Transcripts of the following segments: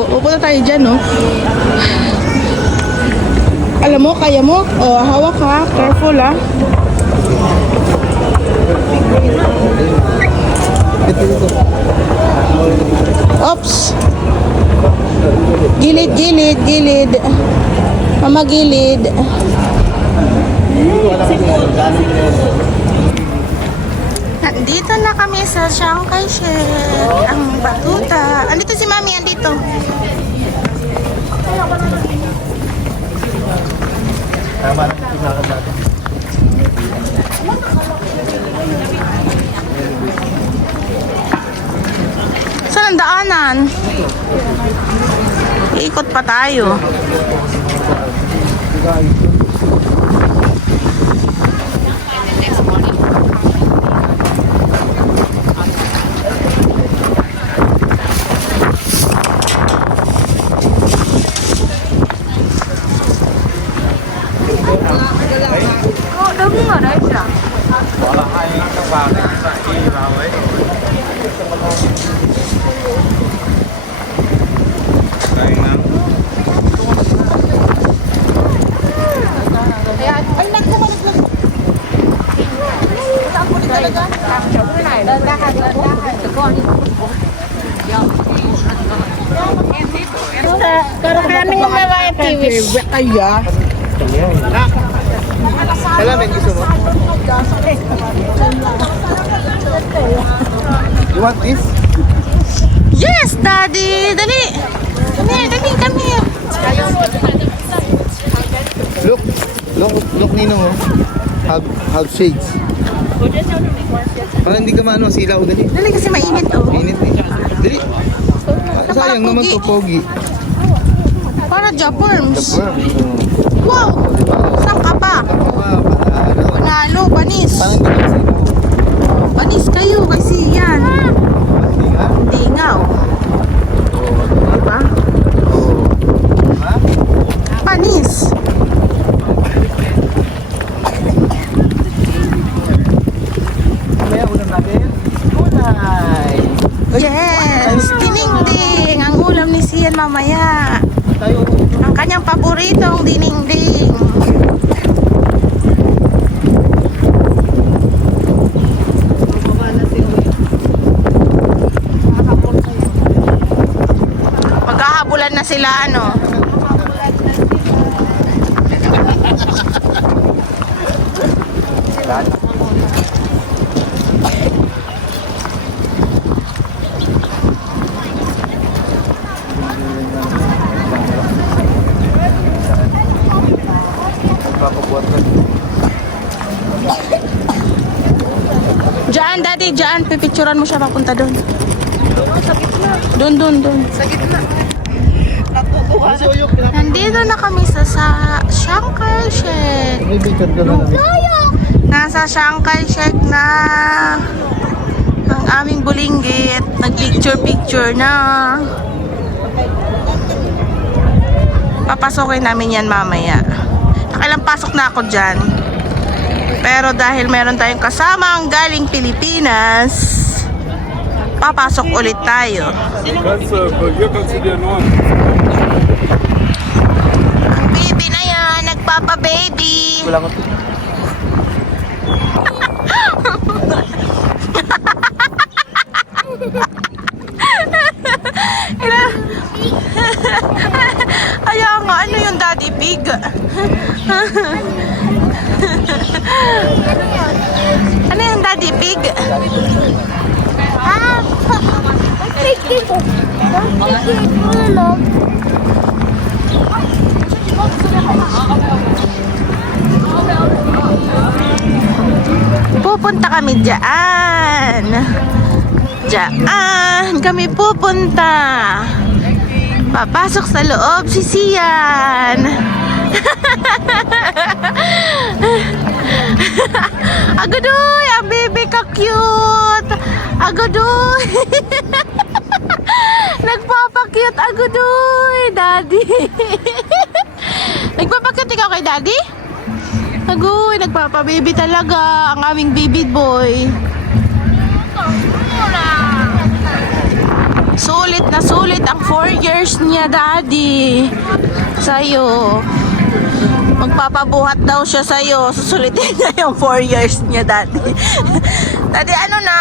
po. Pupunta tayo dyan, no? Alam mo, kaya mo? O, hawak ha. Careful, ha. Oops. Gilid, gilid, gilid. Mama, gilid. Nandito na kami sa Chiang Kai-shek. Ang batuta. Andito si Mami, andito. Saan ang daanan? Iikot pa tayo. Bỏ là hai các vào thì lại đi vào ấy. Đây nè. Kami yung may activities. Kaya. Kailan gusto mo? You want this? Yes, Daddy! Dali! Come here, dali, come here. Look Ninong oh. Have shades. Para hindi ka maano silaw, dali. Dali kasi mainit, oh. Init eh. Dali. Sayang naman to, pogi. Para Japerms. The worm. Wow! Saan ka pa? Panalo, panis. Parang hindi ka silaw. Panis kayo kasi yan. Hindi nga. Tingaw. Diba? Ha? Panis. Mamaya ulam natin. Gulay. Yes! Dinengdeng! Ang ulam ni Sian mamaya. Tayo. Ang kanyang paboritong dinengdeng. Maghahabulan na sila, ano? Diyan, Daddy, diyan. Pipicturan mo siya papunta doon. Doon. Sa gitna. Nandito na kami sa Chiang Kai-shek. May bigat ka na Nasa Chiang Kai-shek na ang aming bulinggit. Nag-picture na. Papasokin namin yan mamaya. Nakailang pasok na ako dyan. Pero dahil meron tayong kasama ang galing Pilipinas, papasok ulit tayo. Ang baby na yan, nagpapa-baby. Wala ko. Kaya nga, ano yung daddy pig? Ano yung daddy pig? Pupunta kami dyan. Dyan kami pupunta. Papasok sa loob si Sian. Agodoy, ang baby ka cute. Agodoy. Nagpapa-cute agodoy, daddy. Nagpapa-cute ikaw kay daddy? Agoy, nagpapa-baby talaga ang aming baby boy. sulit ang 4 years niya, Daddy. Sa'yo. Magpapabuhat daw siya sa'yo. Susulitin niya yung 4 years niya, Daddy. Daddy, ano na?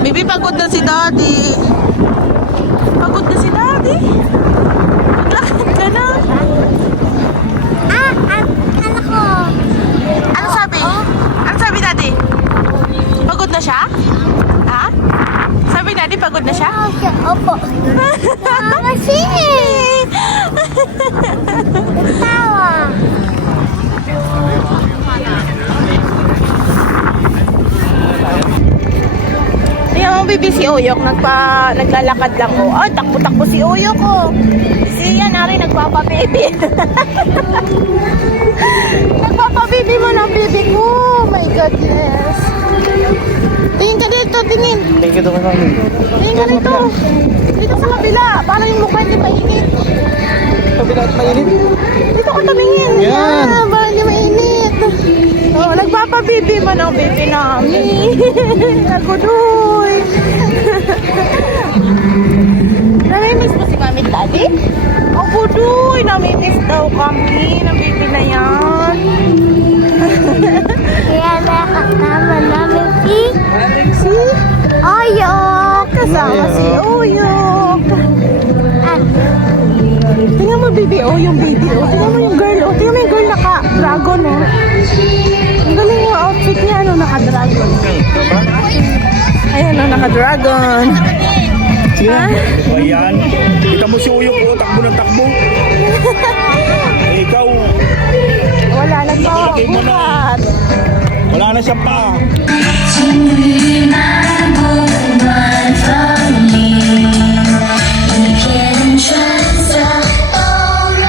Bibi, pagod na si Daddy. Pagod na si Daddy. Maglakad ka na. Anak ko. Ano sabi? Ano sabi, Daddy? Pagod na siya? Ha? Sabi, Daddy, pagod na siya? Opo. Kasi. Tawa. Tingnan mo, Bibi, si Uyok. Naglalakad lang ko. Oh, takbo-takbo si Uyok ko. Si yan, Ari, nagpapabibi. Nagpapabibi mo ng bibi ko. Oh my goodness. Tingin ka dito, tingin. Tingin ka doon kami. Tingin ka dito. Dito sa kabila. Para yung mukha hindi mainit. Kabila at mainit. Dito ka tumingin. Yan. Para hindi mainit. Oh, nagpapabibi mo ng bibi namin. Nagudoy. Namimiss mo si Mami at Daddy? Oh, gudoy. Namimiss daw kami ng bibi na yan. Kaya nakasama namin si Oyok! Kasama si Oyok! Tingnan mo, baby, oh, yung baby, oh. Tingnan mo yung girl, oh. Tingnan mo yung girl naka-dragon, oh. Ang galing yung outfit niya, ano, naka-dragon. Ayan, oh, naka-dragon. Sige Ha? Ayan. Kita mo si Uyok ko, takbo ng takbo. Ikaw, Wala lang po, buhat. wala na siya pa. 情侣漫步暖风里，一片春色都人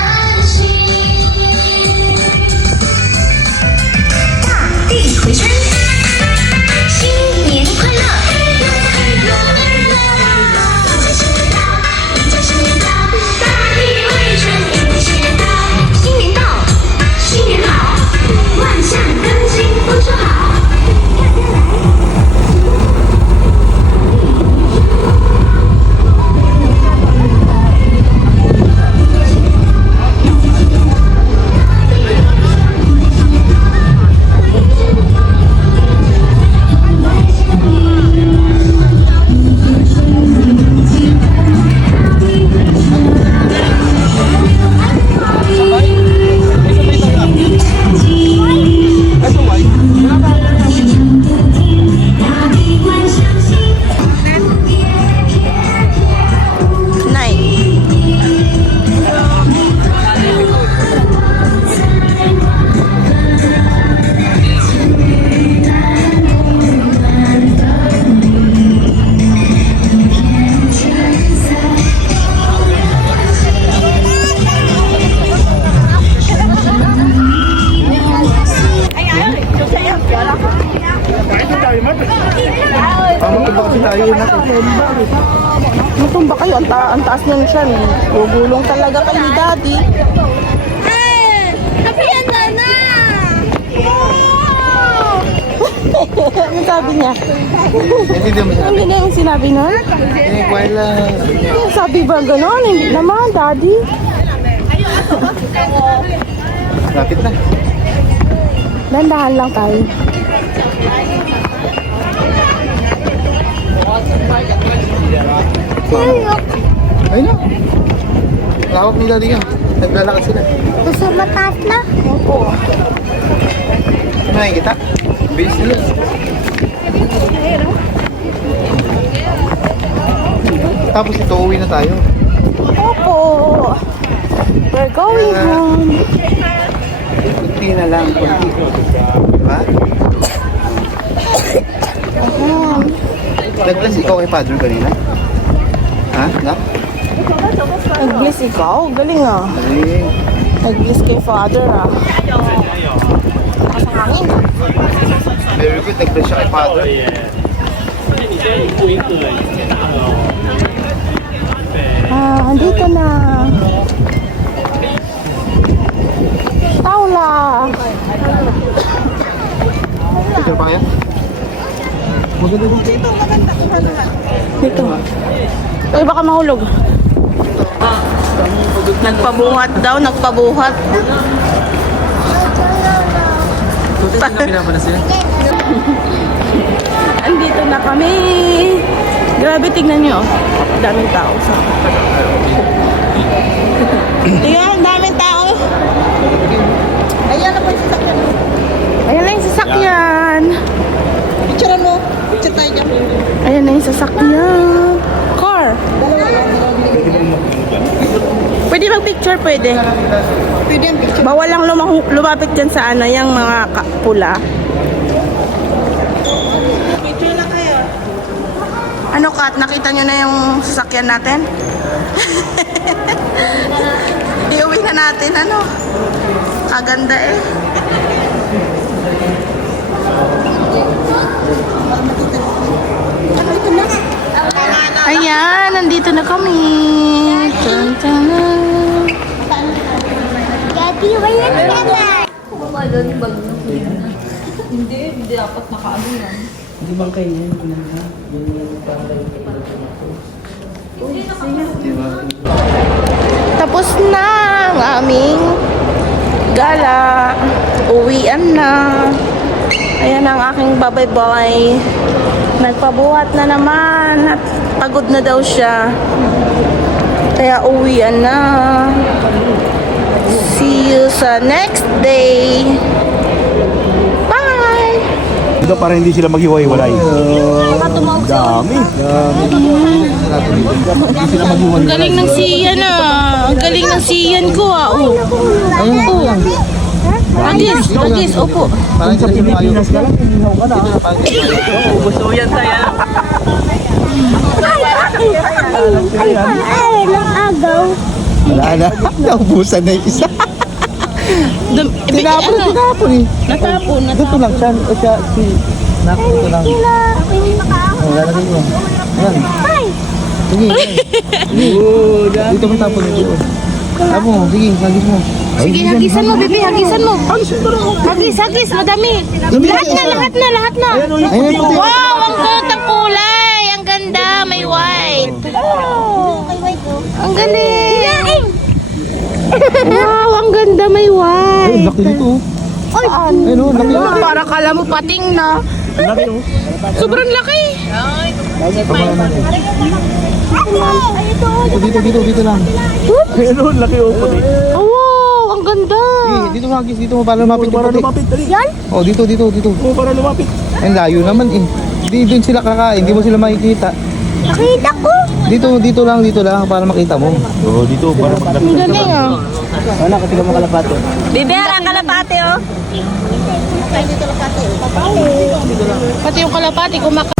心。大地回春，新年快乐！迎接新年到，迎接新年到，大地回春，迎接新年到，新年到，新年好，万象更新，丰收好。 Matumba kayo, ang taas niyan siya. Gugulong talaga kayo ni Daddy. Kapiyan na na! Ano sabi niya? Hindi mo siya. Hindi na yung sinabi nun? Wala. Sabi ba gano'n? Hindi naman, Daddy. Lapit na. Dandahan lang tayo. Ayun na. Lawak ni Daddy yan. Naglalakad sila. Gusto mataas na? Opo. Nakikita? Bilis nila. Tapos ito, uwi na tayo. Opo. We're going home. Kunti na lang. Kunti. Diba? Nag-bless ikaw kay Father kanina? Ha? Na? Nag-bless ikaw? Galing ah. Ay. Nag-bless kay Father ah. Kasang hangin. Very good. Nag-bless siya kay Father. Andito na. Taula. Picture pa kaya? Dito, maganda. Dito. Uy, baka mahulog. Nagpabuhat daw, nagpabuhat. Andito na kami. Grabe, tignan nyo. Daming tao. Tingnan, daming tao. Ayan na po yung sasakyan. Ayan na yung sasakyan. Picturean mo. Picture tayo dyan. Ayan na yung sasakyan. Car. Pwede mag-picture, pwede. Pwede yung picture. Bawal lang lumapit dyan sa ano, yung mga pula. Picture na kayo. Ano, Kat? Nakita nyo na yung sasakyan natin? Iuwi na natin, ano? Kaganda eh. Ayan, nandito na kami. Dun, dun, dun. Daddy, wala na. Tapos na ang aming gala. Uwian na. Ayan ang aking babay-boy. Nagpabuhat na naman. At pagod na daw siya. Kaya uwian na. See you sa next day. Bye! Ito para hindi sila maghiwa-hiwalay. Dami. Ang galing ng siyan ah. Ang galing ng siyan ko ah. Oh. Ayun po yan. Agis, opo. Parang sa Pilipinas ka lang, hinihaw ka na. Ay, ng agaw. Wala na. Naubusan na yung isa. Tinapon eh. Natapon. Dito lang siya. O siya, si... Dito lang. Oh, lalagay mo. Ayan. Ay! Sige. Dito mo tapon dito. Tapon mo. Sige, hagis mo. Sige, hagisan mo, bebe. Hagisan mo. Hagis. Madami. Lahat na. Ayun po. Wow, ang ganda ng kulay. Ang ganda. May white. Ang galing. Wow, ang ganda. May Ay, white. laki nito. Ayun o, laki. Para kala mo pating na. Laki o. Sobrang laki. Dito lang. Ayun o, laki o. Oh, wow, ang ganda. Dito hagis, dito mo para lumapit yung puti. dali. Oh, dito. Oo, para lumapit. Ang layo naman eh. Di doon sila kakain, di mo sila makikita. Nakita ko. Dito lang para makita mo. Oo, dito para makita. Ang galing ah. Wala ka tingnan mo kalapate. Bebe, harang kalapate oh. Pati yung kalapate kumakain.